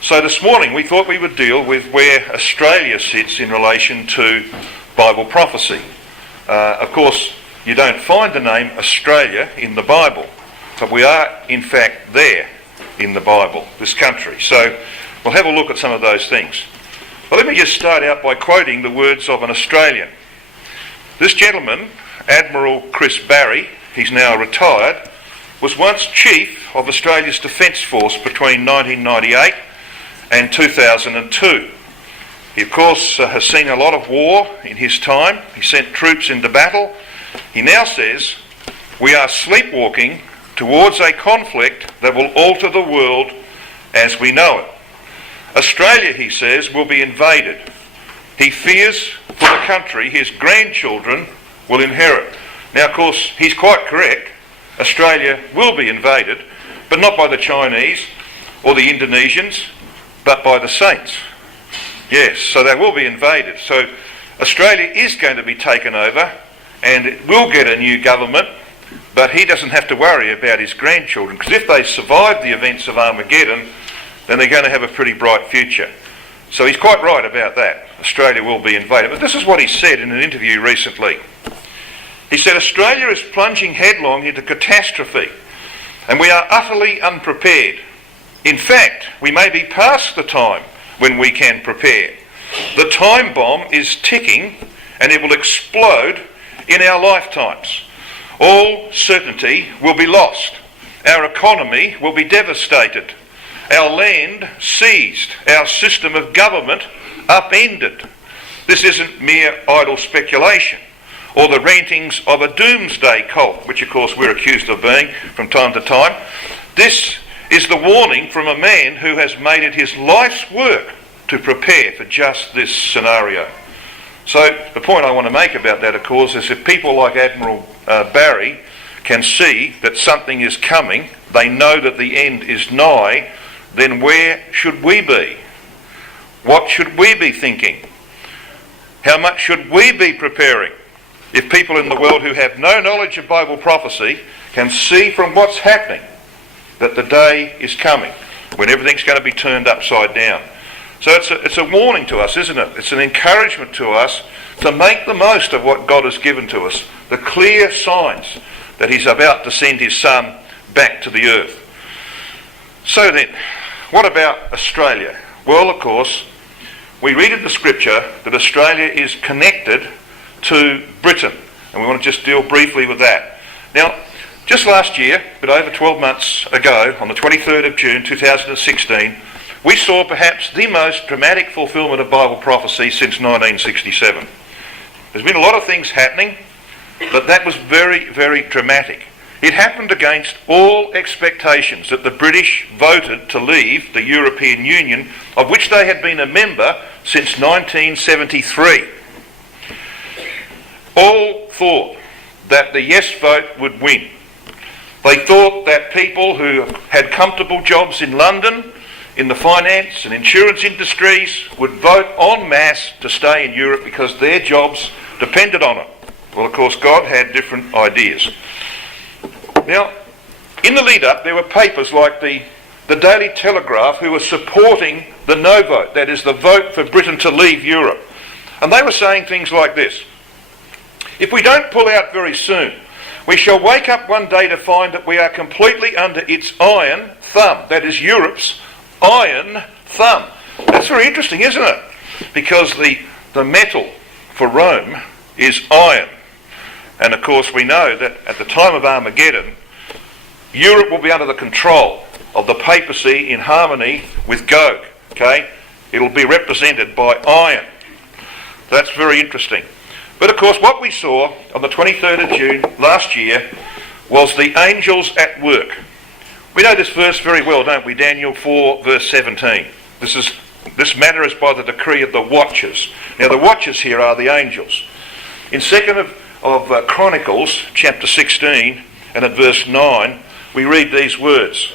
So this morning we thought we would deal with where Australia sits in relation to Bible prophecy. Of course, you don't find the name Australia in the Bible, but we are in fact there in the Bible, this country. So we'll have a look at some of those things. Well, let me just start out by quoting the words of an Australian. This gentleman, Admiral Chris Barry, he's now retired, was once Chief of Australia's Defence Force between 1998 and 2002. He, of course, has seen a lot of war in his time. He sent troops into battle. He now says, "We are sleepwalking towards a conflict that will alter the world as we know it. Australia," he says, "will be invaded. He fears for the country his grandchildren will inherit." Now, of course, he's quite correct. Australia will be invaded, but not by the Chinese or the Indonesians, but by the saints. Yes, so they will be invaded. So Australia is going to be taken over, and it will get a new government, but he doesn't have to worry about his grandchildren, because if they survive the events of Armageddon, then they're going to have a pretty bright future. So he's quite right about that. Australia will be invaded. But this is what he said in an interview recently. He said, "Australia is plunging headlong into catastrophe, and we are utterly unprepared. In fact, we may be past the time when we can prepare. The time bomb is ticking, and it will explode in our lifetimes. All certainty will be lost. Our economy will be devastated. Our land seized. Our system of government upended. This isn't mere idle speculation or the rantings of a doomsday cult, which of course we're accused of being from time to time. This is the warning from a man who has made it his life's work to prepare for just this scenario." So the point I want to make about that, of course, is if people like Admiral Barry can see that something is coming, they know that the end is nigh, then where should we be? What should we be thinking? How much should we be preparing? If people in the world who have no knowledge of Bible prophecy can see from what's happening that the day is coming when everything's going to be turned upside down. So it's a warning to us, isn't it? It's an encouragement to us to make the most of what God has given to us, the clear signs that he's about to send his Son back to the earth. So then, what about Australia? Well, of course, we read in the scripture that Australia is connected to Britain, and we want to just deal briefly with that. Now, just last year, but over 12 months ago, on the 23rd of June 2016, we saw perhaps the most dramatic fulfilment of Bible prophecy since 1967. There's been a lot of things happening, but that was very, very dramatic. It happened against all expectations that the British voted to leave the European Union, of which they had been a member since 1973. All thought that the yes vote would win. They thought that people who had comfortable jobs in London, in the finance and insurance industries, would vote en masse to stay in Europe because their jobs depended on it. Well, of course, God had different ideas. Now, in the lead up, there were papers like the Daily Telegraph who were supporting the no vote, that is, the vote for Britain to leave Europe. And they were saying things like this: "If we don't pull out very soon, we shall wake up one day to find that we are completely under its iron thumb." That is, Europe's iron thumb. That's very interesting, isn't it? Because the metal for Rome is iron. And of course we know that at the time of Armageddon, Europe will be under the control of the papacy in harmony with Gog. Okay? It'll be represented by iron. That's very interesting. But of course what we saw on the 23rd of June last year was the angels at work. We know this verse very well, don't we? Daniel 4 verse 17. This matter is by the decree of the watchers. Now the watchers here are the angels. In 2nd of Chronicles chapter 16 and at verse 9 we read these words: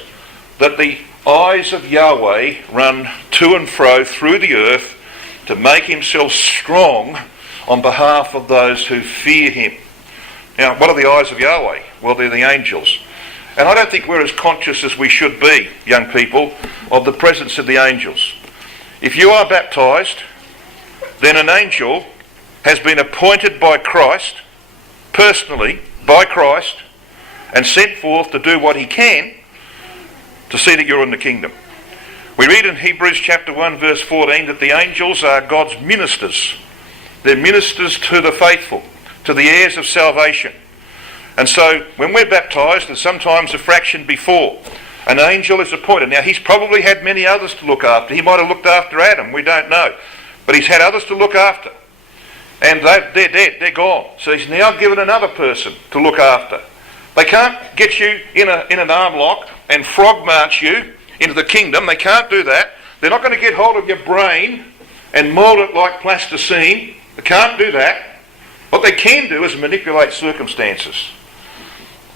"That the eyes of Yahweh run to and fro through the earth to make himself strong on behalf of those who fear him." Now, what are the eyes of Yahweh? Well, they're the angels. And I don't think we're as conscious as we should be, young people, of the presence of the angels. If you are baptised, then an angel has been appointed by Christ, personally, by Christ, and sent forth to do what he can to see that you're in the kingdom. We read in Hebrews chapter 1 verse 14 that the angels are God's ministers. They're ministers to the faithful, to the heirs of salvation. And so when we're baptised, and sometimes a fraction before, an angel is appointed. Now he's probably had many others to look after. He might have looked after Adam, we don't know. But he's had others to look after. And they're dead, they're gone. So he's now given another person to look after. They can't get you in an arm lock and frog march you into the kingdom. They can't do that. They're not going to get hold of your brain and mould it like plasticine. They can't do that. What they can do is manipulate circumstances.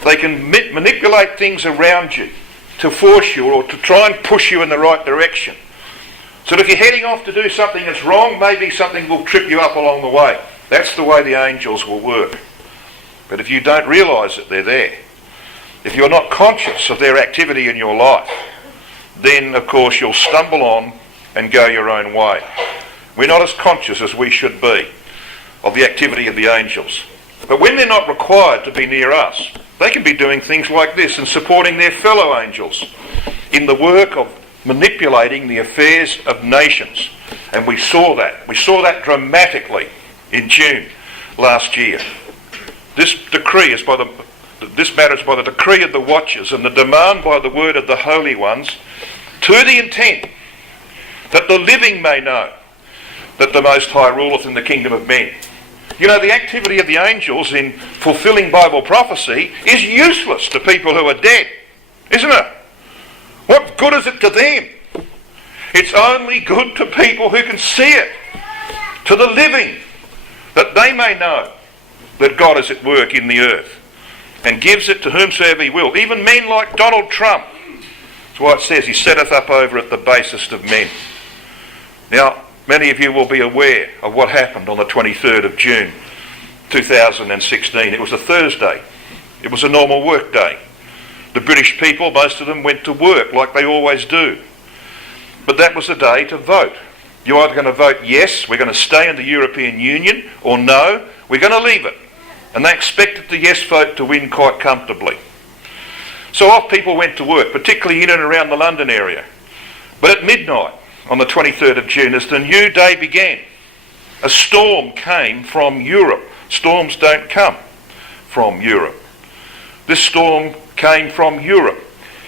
They can manipulate things around you to force you or to try and push you in the right direction. So if you're heading off to do something that's wrong, maybe something will trip you up along the way. That's the way the angels will work. But if you don't realise that they're there, if you're not conscious of their activity in your life, then of course you'll stumble on and go your own way. We're not as conscious as we should be of the activity of the angels. But when they're not required to be near us, they can be doing things like this and supporting their fellow angels in the work of manipulating the affairs of nations. And we saw that. We saw that dramatically in June last year. This matter is by the decree of the watchers and the demand by the word of the holy ones, to the intent that the living may know that the Most High ruleth in the kingdom of men. You know, the activity of the angels in fulfilling Bible prophecy is useless to people who are dead, isn't it? What good is it to them? It's only good to people who can see it, to the living, that they may know that God is at work in the earth and gives it to whomsoever he will, even men like Donald Trump. That's why it says he setteth up over at the basest of men. Now, many of you will be aware of what happened on the 23rd of June 2016. It was a Thursday. It was a normal work day. The British people, most of them, went to work like they always do. But that was the day to vote. You're either going to vote yes, we're going to stay in the European Union, or no, we're going to leave it. And they expected the yes vote to win quite comfortably. So off people went to work, particularly in and around the London area. But at midnight on the 23rd of June, as the new day began, a storm came from Europe. Storms don't come from Europe. This storm came from Europe.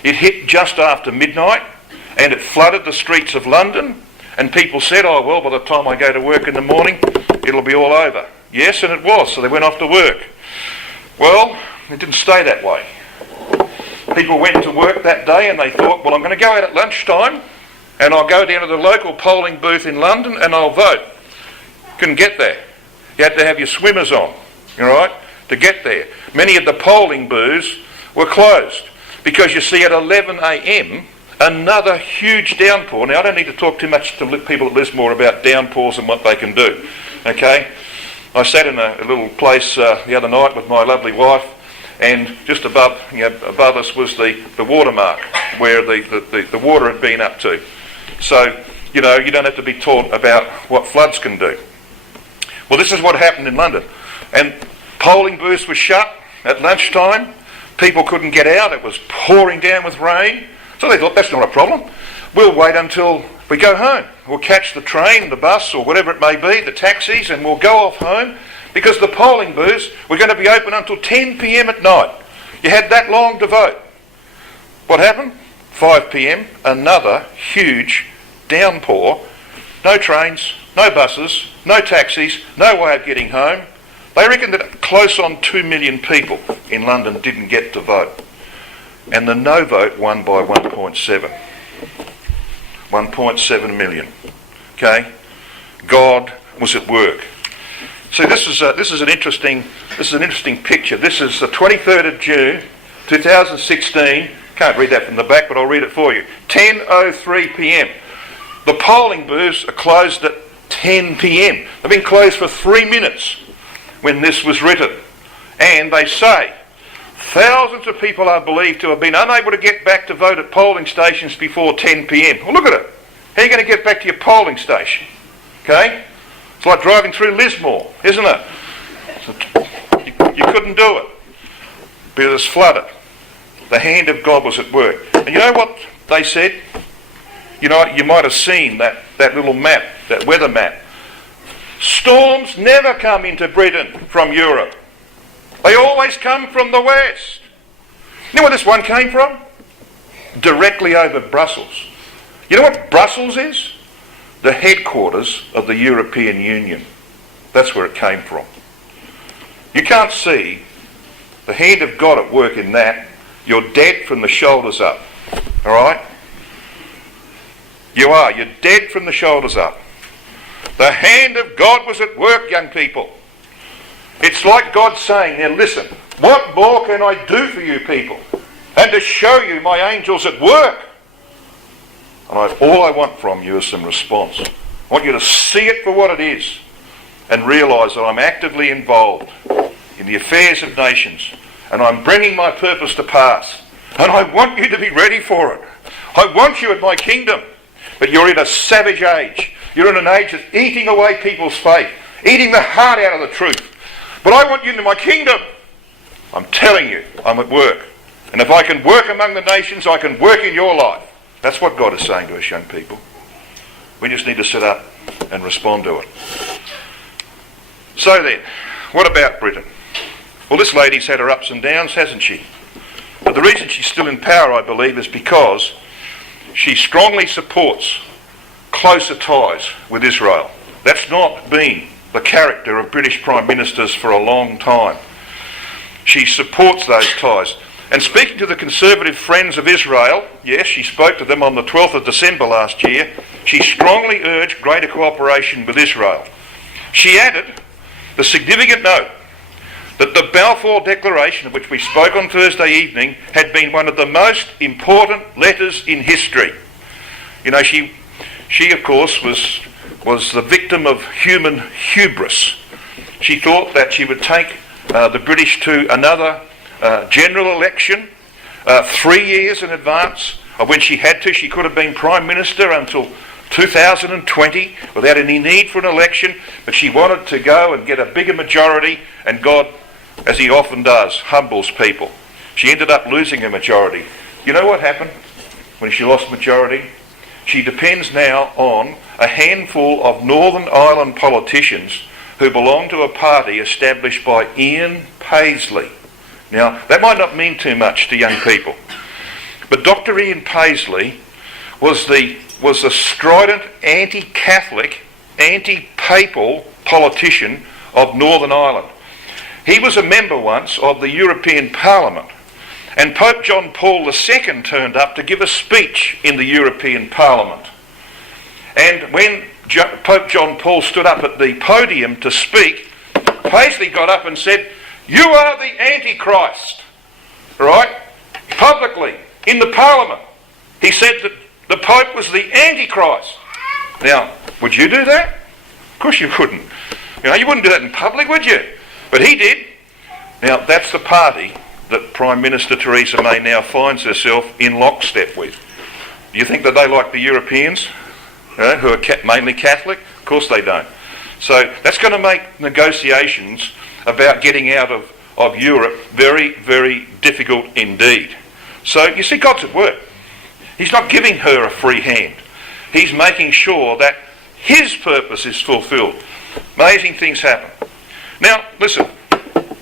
It hit just after midnight and it flooded the streets of London, and people said, oh well, by the time I go to work in the morning it'll be all over. Yes, and it was, so they went off to work. Well, it didn't stay that way. People went to work that day and they thought, well, I'm going to go out at lunchtime and I'll go down to the local polling booth in London and I'll vote. Couldn't get there. You had to have your swimmers on, all right, to get there. Many of the polling booths were closed because, you see, at 11 a.m, another huge downpour. Now, I don't need to talk too much to people at Lismore about downpours and what they can do, okay? I sat in a little place the other night with my lovely wife, and just above us was the watermark where the water had been up to. So, you know, you don't have to be taught about what floods can do. Well, this is what happened in London. And polling booths were shut at lunchtime. People couldn't get out. It was pouring down with rain. So they thought, that's not a problem. We'll wait until we go home. We'll catch the train, the bus, or whatever it may be, the taxis, and we'll go off home, because the polling booths were going to be open until 10 p.m. at night. You had that long to vote. What happened? 5 p.m, another huge downpour. No trains, no buses, no taxis, no way of getting home. They reckon that close on 2 million people in London didn't get to vote. And the no vote won by 1.7. 1.7 million. Okay? God was at work. See, this is an interesting picture. This is the 23rd of June, 2016. Can't read that from the back, but I'll read it for you. 10:03 p.m. The polling booths are closed at 10 p.m. They've been closed for 3 minutes when this was written. And they say Thousands of people are believed to have been unable to get back to vote at polling stations before 10 p.m. Well, look at it. How are you going to get back to your polling station? Okay? It's like driving through Lismore, isn't it? You couldn't do it because it's flooded. The hand of God was at work. And you know what they said? You know, you might have seen that little map, that weather map. Storms never come into Britain from Europe. They always come from the west. You know where this one came from? Directly over Brussels. You know what Brussels is? The headquarters of the European Union. That's where it came from. You can't see the hand of God at work in that. You're dead from the shoulders up. All right? You are. You're dead from the shoulders up. The hand of God was at work, young people. It's like God saying, now listen, what more can I do for you people? And to show you my angels at work. And all I want from you is some response. I want you to see it for what it is and realise that I'm actively involved in the affairs of nations and I'm bringing my purpose to pass. And I want you to be ready for it. I want you in my kingdom. But you're in a savage age. You're in an age that's eating away people's faith, eating the heart out of the truth. But I want you into my kingdom. I'm telling you, I'm at work. And if I can work among the nations, I can work in your life. That's what God is saying to us, young people. We just need to sit up and respond to it. So then, what about Britain? Well, this lady's had her ups and downs, hasn't she? But the reason she's still in power, I believe, is because she strongly supports closer ties with Israel. That's not been the character of British Prime Ministers for a long time. She supports those ties. And speaking to the conservative friends of Israel, yes, she spoke to them on the 12th of December last year, she strongly urged greater cooperation with Israel. She added the significant note that the Balfour Declaration, of which we spoke on Thursday evening, had been one of the most important letters in history. You know, she of course was the victim of human hubris. She thought that she would take the British to another general election 3 years in advance of when she had to. She could have been Prime Minister until 2020 without any need for an election, but she wanted to go and get a bigger majority, and God, as he often does, humbles people. She ended up losing a majority. You know what happened when she lost majority? She depends now on a handful of Northern Ireland politicians who belong to a party established by Ian Paisley. Now, that might not mean too much to young people, but Dr. Ian Paisley was the strident anti-Catholic, anti-papal politician of Northern Ireland. He was a member once of the European Parliament, and Pope John Paul II turned up to give a speech in the European Parliament. And when Pope John Paul stood up at the podium to speak, Paisley got up and said, "You are the Antichrist," right? Publicly, in the Parliament. He said that the Pope was the Antichrist. Now, would you do that? Of course you couldn't. You know, you wouldn't do that in public, would you? But he did. Now, that's the party that Prime Minister Theresa May now finds herself in lockstep with. Do you think that they like the Europeans, who are mainly Catholic? Of course they don't. So that's going to make negotiations about getting out of Europe very, very difficult indeed. So you see, God's at work. He's not giving her a free hand. He's making sure that his purpose is fulfilled. Amazing things happen. Now, listen,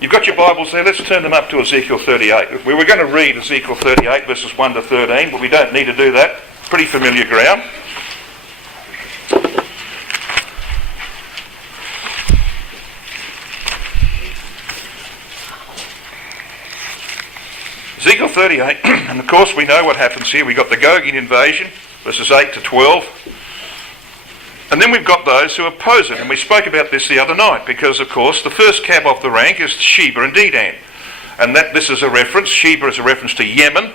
you've got your Bibles there. Let's turn them up to Ezekiel 38. We were going to read Ezekiel 38, verses 1 to 13, but we don't need to do that. Pretty familiar ground. Ezekiel 38, and of course we know what happens here. We've got the Gogian invasion, verses 8 to 12. And then we've got those who oppose it. And we spoke about this the other night, because of course the first cab off the rank is Sheba and Dedan. And this is a reference, Sheba is a reference to Yemen,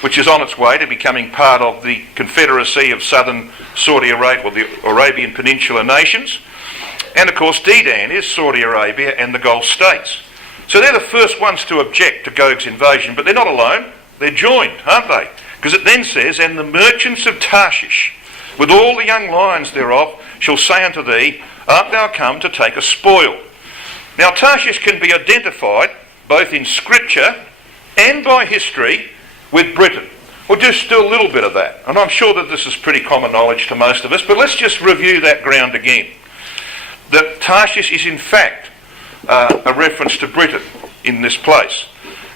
which is on its way to becoming part of the confederacy of southern Saudi Arabia, or the Arabian Peninsula nations. And of course Dedan is Saudi Arabia and the Gulf states. So they're the first ones to object to Gog's invasion, but they're not alone. They're joined, aren't they? Because it then says, and the merchants of Tarshish, with all the young lions thereof, shall say unto thee, art thou come to take a spoil? Now Tarshish can be identified both in Scripture and by history with Britain. We'll just do a little bit of that. And I'm sure that this is pretty common knowledge to most of us, but let's just review that ground again. That Tarshish is in fact a reference to Britain in this place.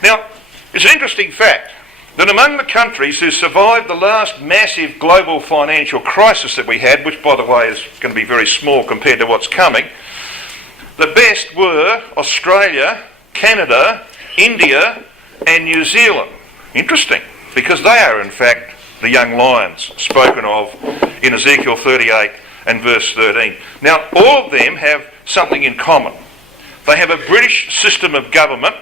Now, it's an interesting fact that among the countries who survived the last massive global financial crisis that we had, which by the way is going to be very small compared to what's coming, the best were Australia, Canada, India and New Zealand. Interesting, because they are in fact the young lions spoken of in Ezekiel 38 and verse 13. Now all of them have something in common. They have a British system of government,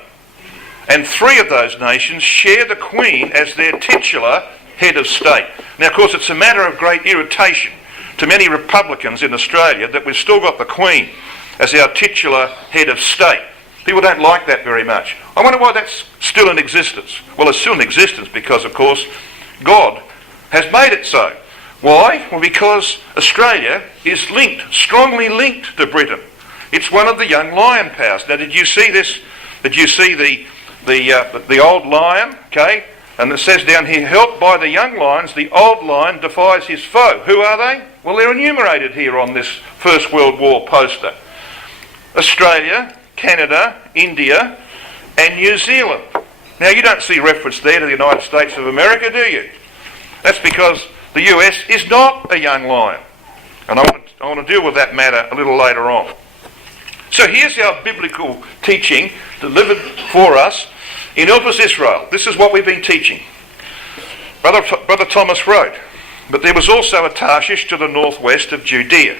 and 3 of those nations share the Queen as their titular head of state. Now of course it's a matter of great irritation to many Republicans in Australia that we've still got the Queen as our titular head of state. People don't like that very much. I wonder why that's still in existence. Well, it's still in existence because, of course, God has made it so. Why? Well, because Australia is linked, strongly linked to Britain. It's one of the young lion powers. Now, did you see this? Did you see the old lion? Okay, and it says down here, helped by the young lions, the old lion defies his foe. Who are they? Well, they're enumerated here on this First World War poster. Australia, Canada, India and New Zealand. Now you don't see reference there to the United States of America, do you? That's because the US is not a young lion. And I want to deal with that matter a little later on. So here's our biblical teaching delivered for us in Elpis Israel. This is what we've been teaching. Brother Thomas wrote, but there was also a Tarshish to the northwest of Judea.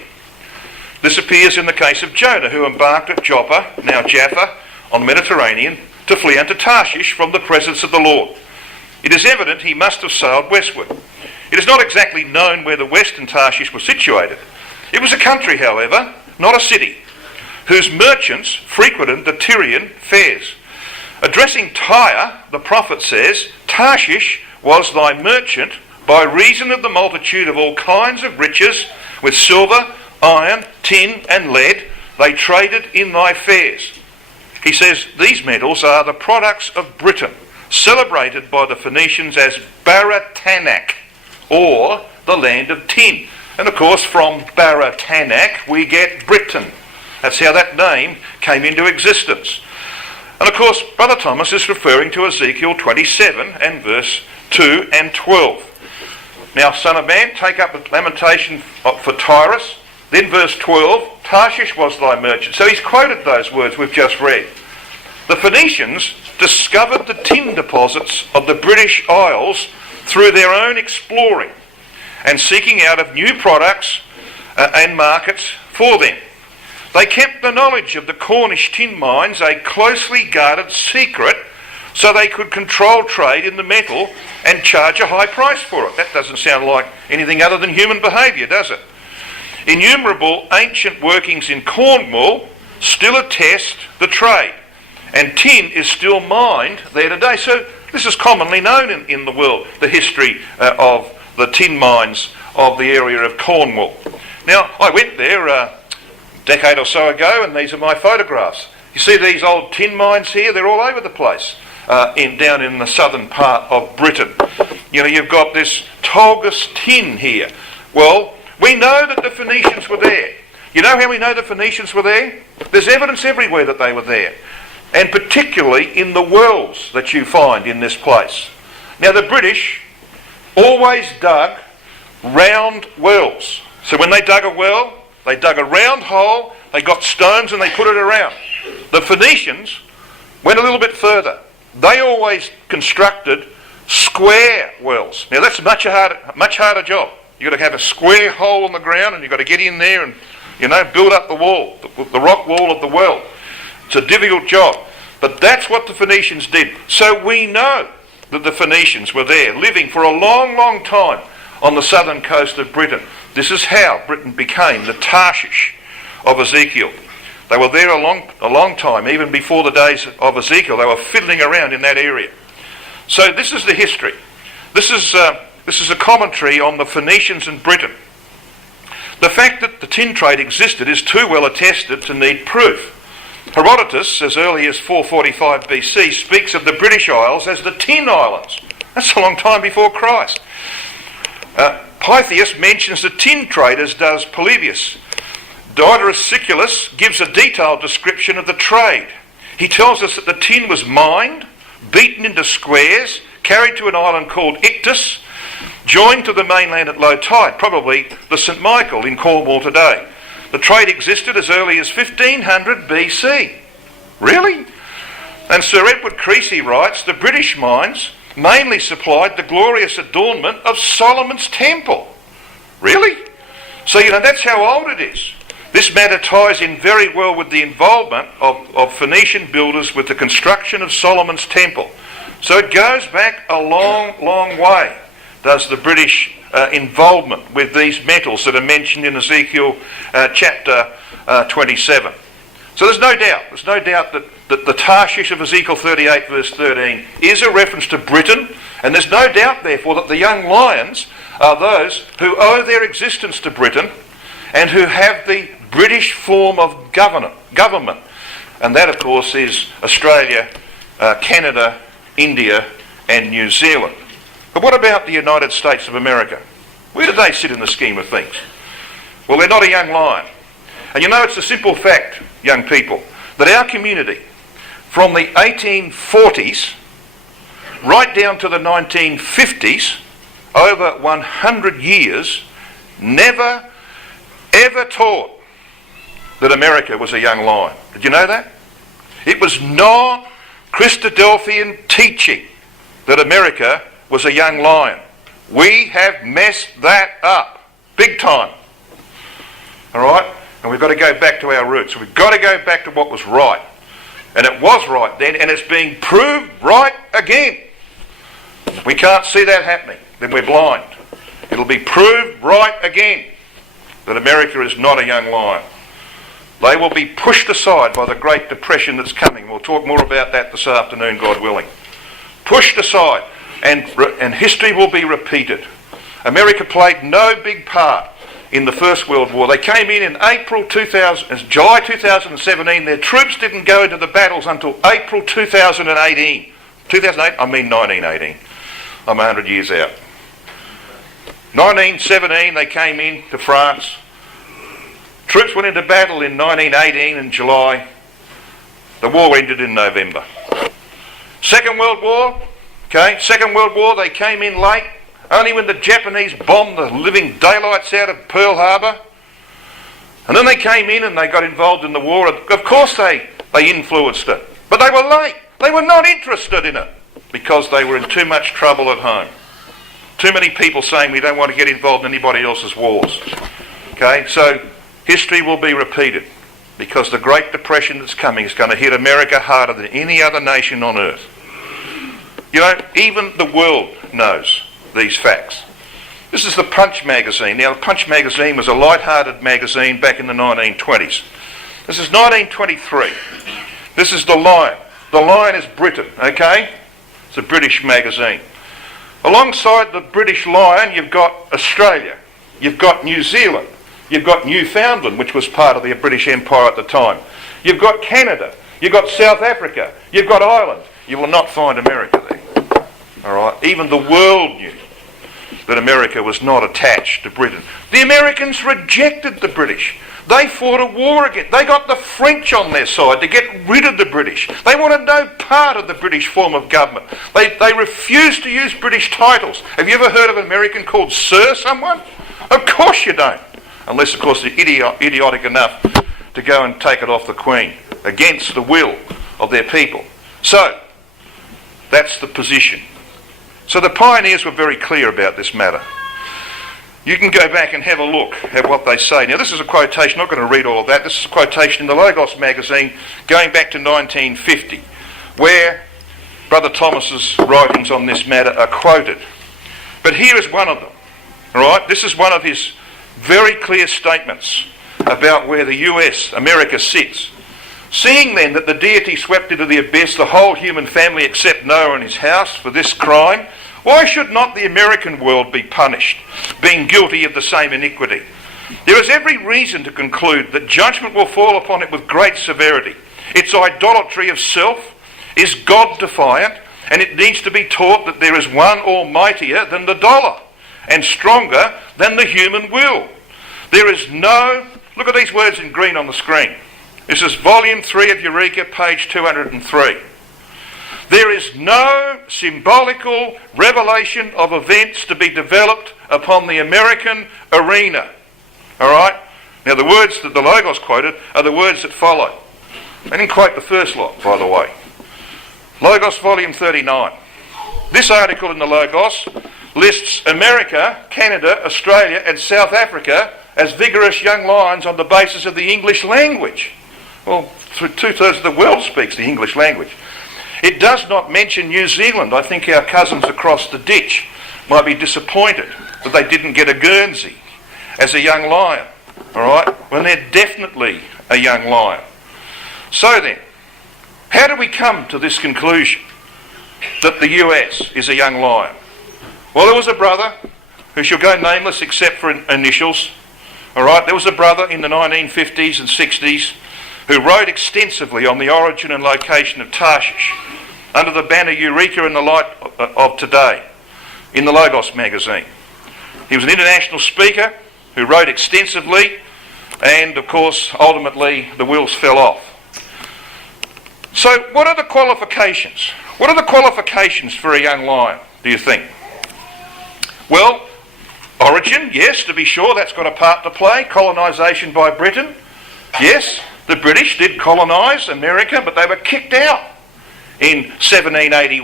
This appears in the case of Jonah, who embarked at Joppa, now Jaffa, on the Mediterranean, to flee unto Tarshish from the presence of the Lord. It is evident he must have sailed westward. It is not exactly known where the western Tarshish was situated. It was a country, however, not a city, whose merchants frequented the Tyrian fairs. Addressing Tyre, the prophet says, Tarshish was thy merchant by reason of the multitude of all kinds of riches, with silver, iron, tin and lead, they traded in thy fairs. He says these metals are the products of Britain, celebrated by the Phoenicians as Baratanak, or the land of tin. And of course from Baratanak we get Britain. That's how that name came into existence. And of course Brother Thomas is referring to Ezekiel 27 and verse 2 and 12. Now, son of man, take up a lamentation for Tyrus. Then verse 12, Tarshish was thy merchant. So he's quoted those words we've just read. The Phoenicians discovered the tin deposits of the British Isles through their own exploring and seeking out of new products and markets for them. They kept the knowledge of the Cornish tin mines a closely guarded secret so they could control trade in the metal and charge a high price for it. That doesn't sound like anything other than human behaviour, does it? Innumerable ancient workings in Cornwall still attest the trade, and tin is still mined there today. So this is commonly known in the world, the history of the tin mines of the area of Cornwall. Now, I went there a decade or so ago, and these are my photographs. You see these old tin mines here? They're all over the place down in the southern part of Britain. You know, you've got this Tolgus tin here. Well, we know that the Phoenicians were there. You know how we know the Phoenicians were there? There's evidence everywhere that they were there. And particularly in the wells that you find in this place. Now the British always dug round wells. So when they dug a well, they dug a round hole, they got stones and they put it around. The Phoenicians went a little bit further. They always constructed square wells. Now that's a much harder job. You've got to have a square hole in the ground and you've got to get in there and, build up the wall, the rock wall of the well. It's a difficult job. But that's what the Phoenicians did. So we know that the Phoenicians were there, living for a long, long time on the southern coast of Britain. This is how Britain became the Tarshish of Ezekiel. They were there a long time, even before the days of Ezekiel. They were fiddling around in that area. So this is the history. This is a commentary on the Phoenicians and Britain. The fact that the tin trade existed is too well attested to need proof. Herodotus, as early as 445 BC, speaks of the British Isles as the Tin Islands. That's a long time before Christ. Pythias mentions the tin trade, as does Polybius. Diodorus Siculus gives a detailed description of the trade. He tells us that the tin was mined, beaten into squares, carried to an island called Ictus, joined to the mainland at low tide, probably the St Michael in Cornwall today. The trade existed as early as 1500 BC. Really? And Sir Edward Creasy writes, the British mines mainly supplied the glorious adornment of Solomon's temple. Really? So, that's how old it is. This matter ties in very well with the involvement of Phoenician builders with the construction of Solomon's temple. So it goes back a long, long way, does the British involvement with these metals that are mentioned in Ezekiel chapter 27. So there's no doubt that the Tarshish of Ezekiel 38 verse 13 is a reference to Britain, and there's no doubt therefore that the young lions are those who owe their existence to Britain and who have the British form of government. And that of course is Australia, Canada, India and New Zealand. But what about the United States of America? Where do they sit in the scheme of things? Well, they're not a young lion. And it's a simple fact, young people, that our community from the 1840s right down to the 1950s, over 100 years, never ever taught that America was a young lion. Did you know that? It was no Christadelphian teaching that America was a young lion. We have messed that up big time. All right? And we've got to go back to our roots. We've got to go back to what was right. And it was right then, and it's being proved right again. If we can't see that happening, then we're blind. It'll be proved right again that America is not a young lion. They will be pushed aside by the Great Depression that's coming. We'll talk more about that this afternoon, God willing. Pushed aside, and history will be repeated. America played no big part in the First World War. They came in July 2017. Their troops didn't go into the battles until April 2018. 1918. I'm 100 years out. 1917 they came in to France. Troops went into battle in 1918 in July. The war ended in November. Second World War, they came in late, only when the Japanese bombed the living daylights out of Pearl Harbor. And then they came in and they got involved in the war. Of course they influenced it, but they were late. They were not interested in it because they were in too much trouble at home. Too many people saying we don't want to get involved in anybody else's wars. So history will be repeated because the Great Depression that's coming is going to hit America harder than any other nation on earth. Even the world knows these facts. This is the Punch magazine. Now, the Punch magazine was a light-hearted magazine back in the 1920s. This is 1923. This is The Lion. The Lion is Britain, okay? It's a British magazine. Alongside the British Lion, you've got Australia. You've got New Zealand. You've got Newfoundland, which was part of the British Empire at the time. You've got Canada. You've got South Africa. You've got Ireland. You will not find America there. All right? Even the world knew that America was not attached to Britain. The Americans rejected the British. They fought a war against. They got the French on their side to get rid of the British. They wanted no part of the British form of government. They refused to use British titles. Have you ever heard of an American called Sir someone? Of course you don't. Unless, of course, they're idiotic enough to go and take it off the Queen against the will of their people. So, that's the position. So the pioneers were very clear about this matter. You can go back and have a look at what they say. Now, this is a quotation. I'm not going to read all of that. This is a quotation in the Logos magazine going back to 1950, where Brother Thomas's writings on this matter are quoted. But here is one of them. All right? This is one of his very clear statements about where the US, America, sits Seeing then that the deity swept into the abyss the whole human family except Noah and his house for this crime, why should not the American world be punished, being guilty of the same iniquity? There is every reason to conclude that judgment will fall upon it with great severity. Its idolatry of self is God-defiant, and it needs to be taught that there is one almightier than the dollar and stronger than the human will. There is no... Look at these words in green on the screen. This is volume 3 of Eureka, page 203. There is no symbolical revelation of events to be developed upon the American arena. All right? Now the words that the Logos quoted are the words that follow. I didn't quote the first lot, by the way. Logos volume 39. This article in the Logos lists America, Canada, Australia and South Africa as vigorous young lions on the basis of the English language. Well, 2/3 of the world speaks the English language. It does not mention New Zealand. I think our cousins across the ditch might be disappointed that they didn't get a Guernsey as a young lion. All right? Well, they're definitely a young lion. So then, how do we come to this conclusion that the US is a young lion? Well, there was a brother who shall go nameless except for initials. All right? There was a brother in the 1950s and 60s who wrote extensively on the origin and location of Tarshish under the banner Eureka in the Light of Today in the Logos magazine. He was an international speaker who wrote extensively, and of course ultimately the wheels fell off. So what are the qualifications? What are the qualifications for a young lion, do you think? Well, origin, yes, to be sure, that's got a part to play. Colonisation by Britain, yes. The British did colonise America, but they were kicked out in 1781,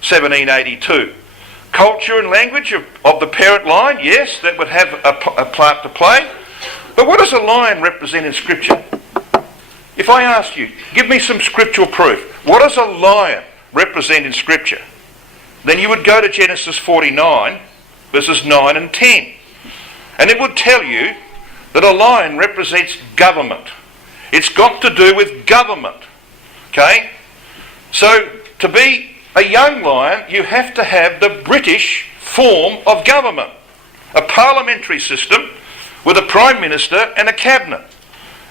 1782. Culture and language of the parent line, yes, that would have a part to play. But what does a lion represent in Scripture? If I asked you, give me some scriptural proof. What does a lion represent in Scripture? Then you would go to Genesis 49, verses 9 and 10. And it would tell you that a lion represents government. It's got to do with government. Okay? So, to be a young lion, you have to have the British form of government. A parliamentary system with a Prime Minister and a cabinet.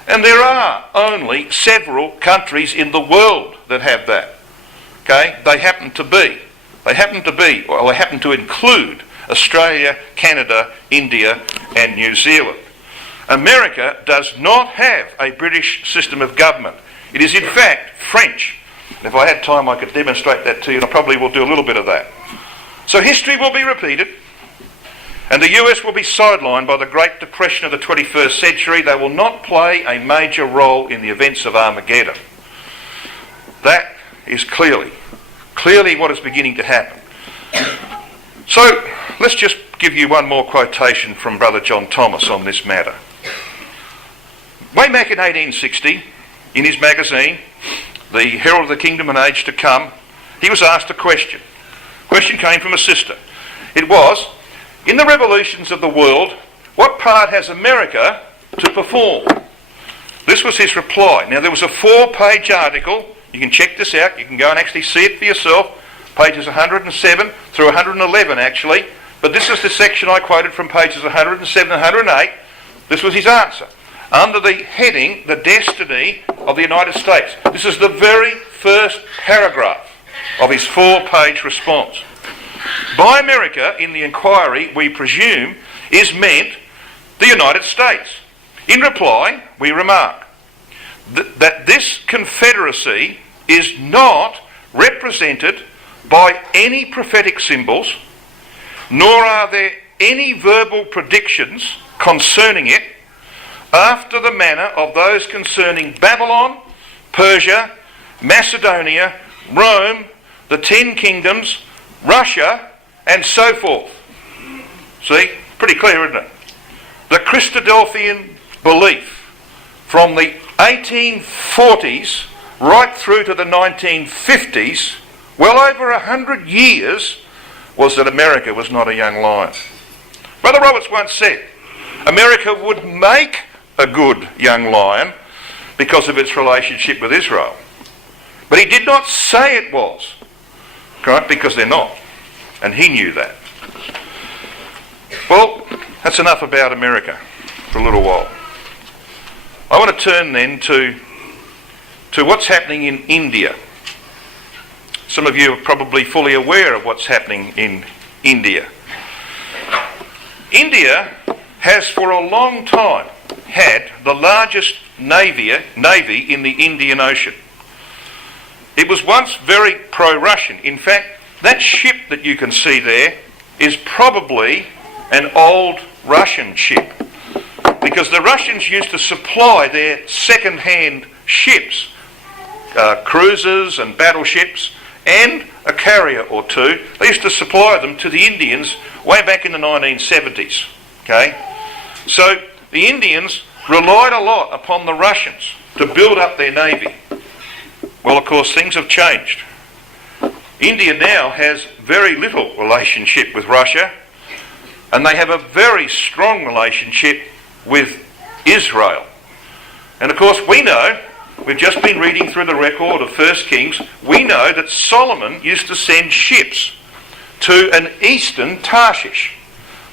And there are only several countries in the world that have that. Okay? They happen to include Australia, Canada, India and New Zealand. America does not have a British system of government. It is in fact French. If I had time I could demonstrate that to you, and I probably will do a little bit of that. So history will be repeated, and the US will be sidelined by the Great Depression of the 21st century. They will not play a major role in the events of Armageddon. That is clearly what is beginning to happen. So let's just give you one more quotation from Brother John Thomas on this matter. Way back in 1860, in his magazine, The Herald of the Kingdom and Age to Come, he was asked a question. The question came from a sister. It was, in the revolutions of the world, what part has America to perform? This was his reply. Now, there was a 4-page article. You can check this out. You can go and actually see it for yourself. Pages 107 through 111, actually. But this is the section I quoted from pages 107 and 108. This was his answer. Under the heading, The Destiny of the United States. This is the very first paragraph of his 4-page response. By America, in the inquiry, we presume, is meant the United States. In reply, we remark that this confederacy is not represented by any prophetic symbols, nor are there any verbal predictions concerning it, after the manner of those concerning Babylon, Persia, Macedonia, Rome, the 10 kingdoms, Russia, and so forth. See? Pretty clear, isn't it? The Christadelphian belief from the 1840s right through to the 1950s, well over 100 years, was that America was not a young lion. Brother Roberts once said, America would make a good young lion, because of its relationship with Israel. But he did not say it was, right? Because they're not. And he knew that. Well, that's enough about America for a little while. I want to turn then to what's happening in India. Some of you are probably fully aware of what's happening in India. India has for a long time had the largest navy in the Indian Ocean. It was once very pro-Russian. In fact, that ship that you can see there is probably an old Russian ship, because the Russians used to supply their second-hand ships, cruisers and battleships, and a carrier or two. They used to supply them to the Indians way back in the 1970s. Okay? So the Indians relied a lot upon the Russians to build up their navy. Well, of course, things have changed. India now has very little relationship with Russia, and they have a very strong relationship with Israel. And of course, we know, we've just been reading through the record of 1 Kings, we know that Solomon used to send ships to an eastern Tarshish.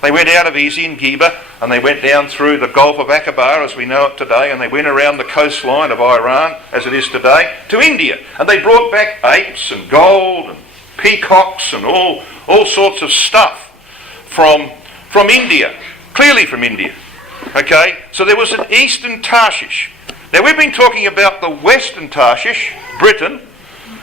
They went out of Ezion-Geber and they went down through the Gulf of Aqaba as we know it today, and they went around the coastline of Iran as it is today to India. And they brought back apes and gold and peacocks and all sorts of stuff from India, clearly from India. Okay, so there was an eastern Tarshish. Now we've been talking about the western Tarshish, Britain,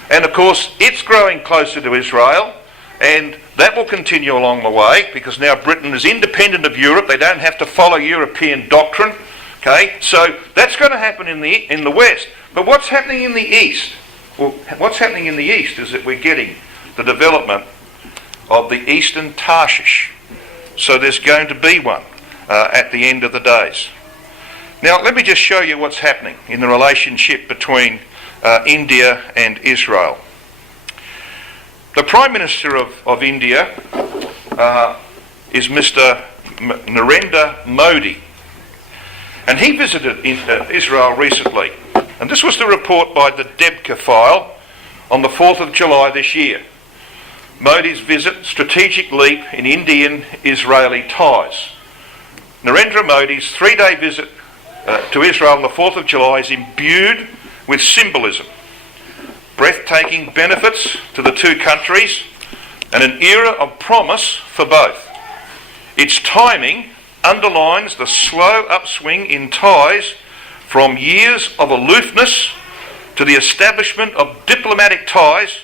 and of course it's growing closer to Israel, and that will continue along the way because now Britain is independent of Europe. They don't have to follow European doctrine. Okay, so that's going to happen in the west. But what's happening in the east? Well, what's happening in the east is that we're getting the development of the eastern Tarshish. So there's going to be one at the end of the days. Now let me just show you what's happening in the relationship between India and Israel. The Prime Minister of India is Mr. Narendra Modi, and he visited Israel recently. And this was the report by the Debka file on the 4th of July this year. Modi's visit, strategic leap in Indian-Israeli ties. Narendra Modi's 3-day visit to Israel on the 4th of July is imbued with symbolism, breathtaking benefits to the two countries, and an era of promise for both. Its timing underlines the slow upswing in ties from years of aloofness to the establishment of diplomatic ties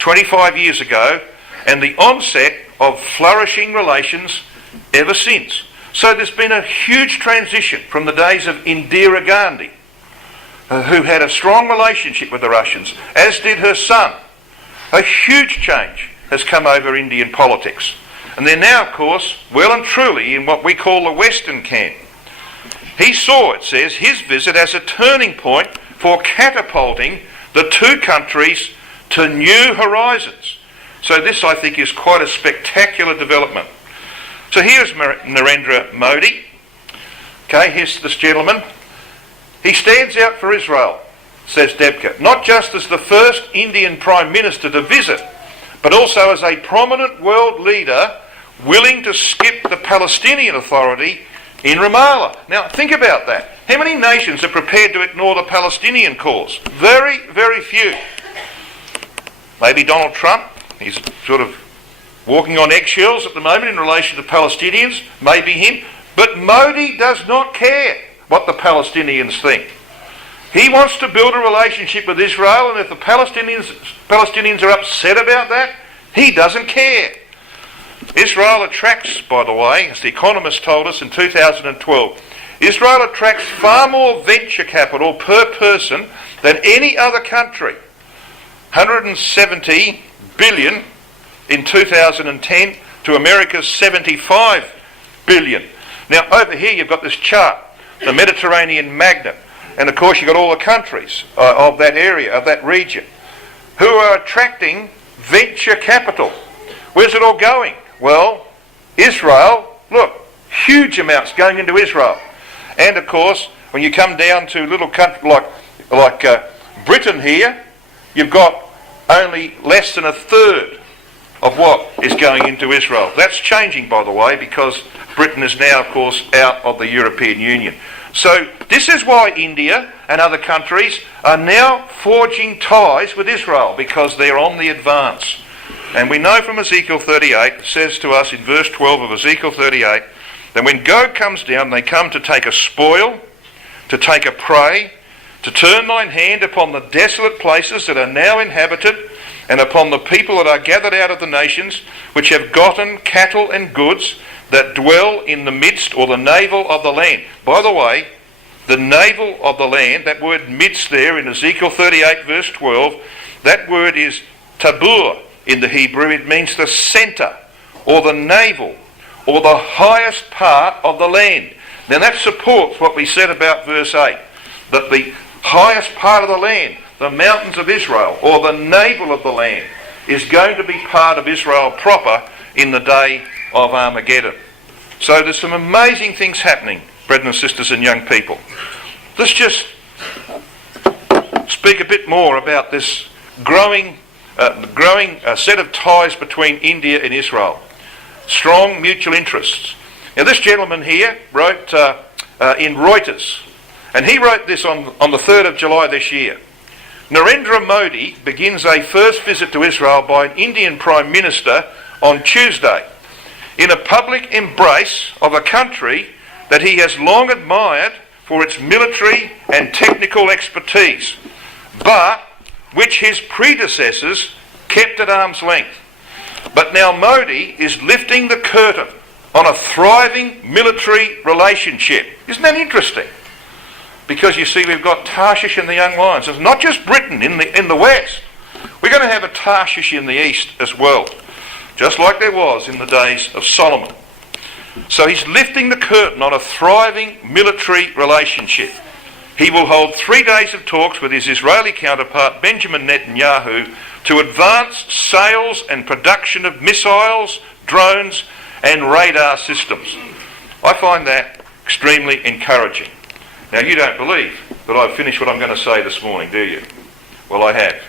25 years ago, and the onset of flourishing relations ever since. So there's been a huge transition from the days of Indira Gandhi, who had a strong relationship with the Russians, as did her son. A huge change has come over Indian politics. And they're now, of course, well and truly in what we call the Western camp. He saw, it says, his visit as a turning point for catapulting the two countries to new horizons. So this, I think, is quite a spectacular development. So here's Narendra Modi. Okay, here's this gentleman. He stands out for Israel, says Debka, not just as the first Indian Prime Minister to visit, but also as a prominent world leader willing to skip the Palestinian Authority in Ramallah. Now, think about that. How many nations are prepared to ignore the Palestinian cause? Very, very few. Maybe Donald Trump. He's sort of walking on eggshells at the moment in relation to Palestinians. Maybe him. But Modi does not care what the Palestinians think. He wants to build a relationship with Israel, and if the Palestinians are upset about that, he doesn't care. Israel attracts, by the way, as The Economist told us in 2012, Israel attracts far more venture capital per person than any other country. 170 billion in 2010 to America's 75 billion. Now over here you've got this chart, the Mediterranean magnet, and of course you've got all the countries of that area, of that region, who are attracting venture capital. Where's it all going? Well, Israel, look, huge amounts going into Israel. And of course, when you come down to little country like Britain here, you've got only less than a third of what is going into Israel. That's changing, by the way, because Britain is now, of course, out of the European Union. So this is why India and other countries are now forging ties with Israel, because they're on the advance. And we know from Ezekiel 38, it says to us in verse 12 of Ezekiel 38, that when Gog comes down, they come to take a spoil, to take a prey, to turn thine hand upon the desolate places that are now inhabited, and upon the people that are gathered out of the nations, which have gotten cattle and goods, that dwell in the midst or the navel of the land. By the way, the navel of the land, that word midst there in Ezekiel 38 verse 12, that word is tabur in the Hebrew. It means the centre or the navel or the highest part of the land. Now that supports what we said about verse 8, that the highest part of the land, the mountains of Israel, or the navel of the land, is going to be part of Israel proper in the day of Armageddon. So there's some amazing things happening, brethren and sisters and young people. Let's just speak a bit more about this growing set of ties between India and Israel. Strong mutual interests. Now this gentleman here wrote in Reuters, and he wrote this on the 3rd of July this year. Narendra Modi begins a first visit to Israel by an Indian Prime Minister on Tuesday, in a public embrace of a country that he has long admired for its military and technical expertise, but which his predecessors kept at arm's length. But now Modi is lifting the curtain on a thriving military relationship. Isn't that interesting? Because you see, we've got Tarshish in the young lions. It's not just Britain in the west. We're going to have a Tarshish in the east as well, just like there was in the days of Solomon. So he's lifting the curtain on a thriving military relationship. He will hold 3 days of talks with his Israeli counterpart Benjamin Netanyahu to advance sales and production of missiles, drones and radar systems. I find that extremely encouraging. Now you don't believe that I've finished what I'm going to say this morning, do you? Well, I have.